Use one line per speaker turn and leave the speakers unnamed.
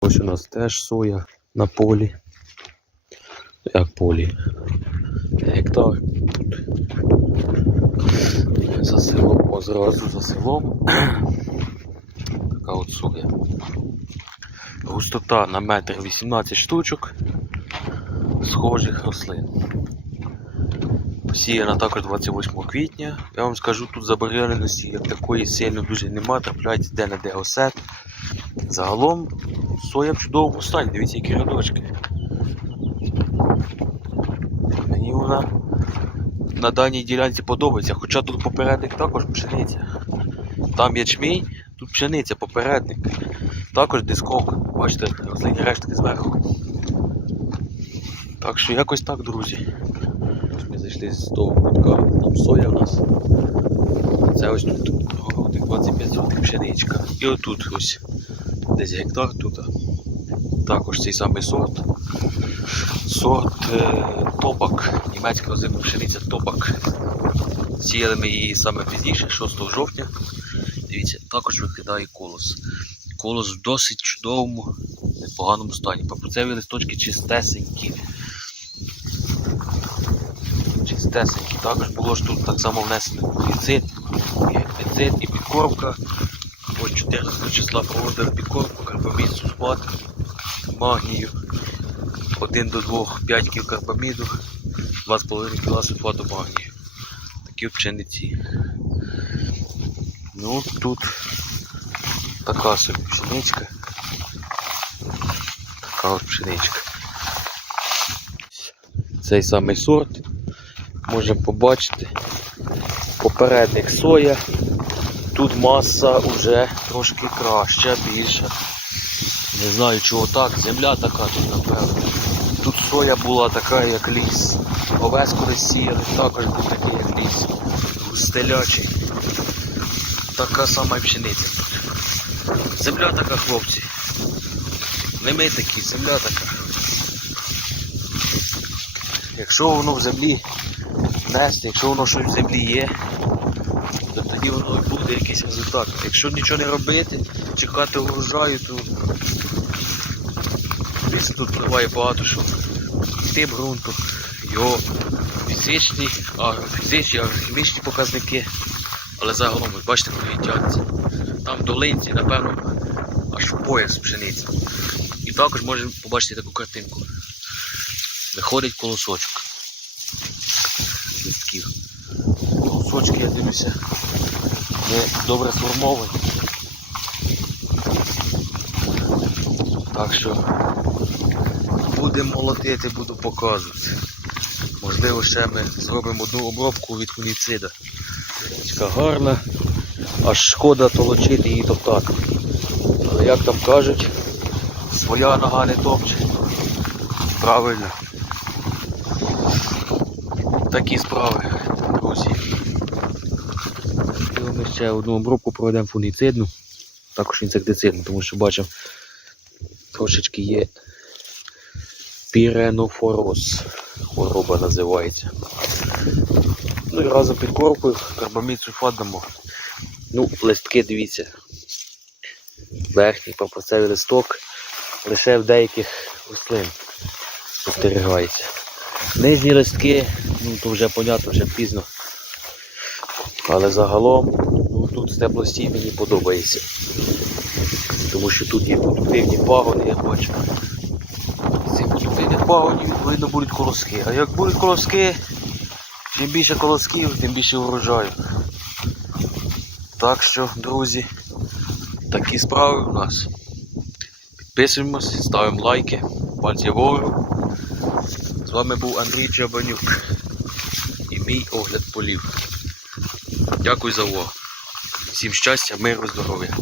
Ось у нас теж соя на полі. Як полі? Гектар. За селом, о, зразу за селом. Така от соя. Густота на метр 18 штучок схожих рослин. Посіяна також 28 квітня. Я вам скажу, тут забороненості як такої сильно дуже нема, трапляється де-не-де осет. Загалом соя в чудовому стані, дивіться, які рядочки. Мені вона на даній ділянці подобається, хоча тут попередник також пшениця. Там ячмінь, тут пшениця, попередник. Також дисковка. Бачите, рослинні рештки зверху. Так що якось так, друзі. Ми зайшли з того кутка, там соя в нас. Це ось тут городик 25 сотих пшеничка. І отут ось десь гектар тут. Також цей самий сорт. Сорт е, топак. Німецька озимна пшениця топак. Сіяли ми її саме пізніше, 6 жовтня. Дивіться, також викидає колос. Колос в досить чудовому, непоганому стані. Папуцеві листочки чистесенькі. Чистесенькі. Також було ж тут так само внесено і гербіцид, і підкормка. Ось 14 числа проводили підкормку, карбамід, сульфат, магнію. 1 до 2, 5 кіл карбаміду, 2,5 кг сульфату магнію. Такі пшениці. Ну тут така собі пшеничка. Така от пшеничка. Цей самий сорт можемо побачити. Попередник соя. Тут маса вже трошки краща, більша. Не знаю чого так, земля така тут напевно. Тут соя була така, як ліс. Овес колись сіяли, також був такий, як ліс. Густелячий. Така сама пшениця тут. Земля така, хлопці. Не ми такі, земля така. Якщо воно в землі нести, якщо воно щось в землі є, то тоді воно буде якийсь результат. Якщо нічого не робити, чекати урожаю, то Десь тут впливає багато що. Тип ґрунту, його фізичні, а, фізичні, агрохімічні показники. Але загалом, ви бачите, куди тягнеться. Там в долинці, напевно, аж в пояс пшениці. І також можемо побачити таку картинку. Виходить колосочок. Листків. Колосочки, я дивлюся, не добре сформовані. Так що будемо молотити, буду показувати. Можливо, ще ми зробимо одну обробку від фуніцида. Така гарна, аж шкода толочити її топтати. Але як там кажуть, своя нога не топче. Правильно. Такі справи, друзі. Ми ще одну обробку проведемо фуніцидну, також інсектицидну, тому що бачимо, трошечки є піренофороз. Хвороба називається. Ну і разом під корпою карбамід сульфат дамо. Ну, листки дивіться. Верхній папорцевий листок лише в деяких рослин спостерігається. Нижні листки, ну то вже понятно, вже пізно. Але загалом ну, тут степлостій мені подобається. Тому що тут є продуктивні пагони, я бачу. З цих продуктивних видно будуть колоски. А як будуть колоски, чим більше колосків, тим більше урожаю. Так що, друзі, такі справи у нас. Підписуємось, ставимо лайки, пальці вгору. Вами був Андрій Чабанюк і мій огляд полів. Дякую за увагу. Всім щастя, миру, здоров'я.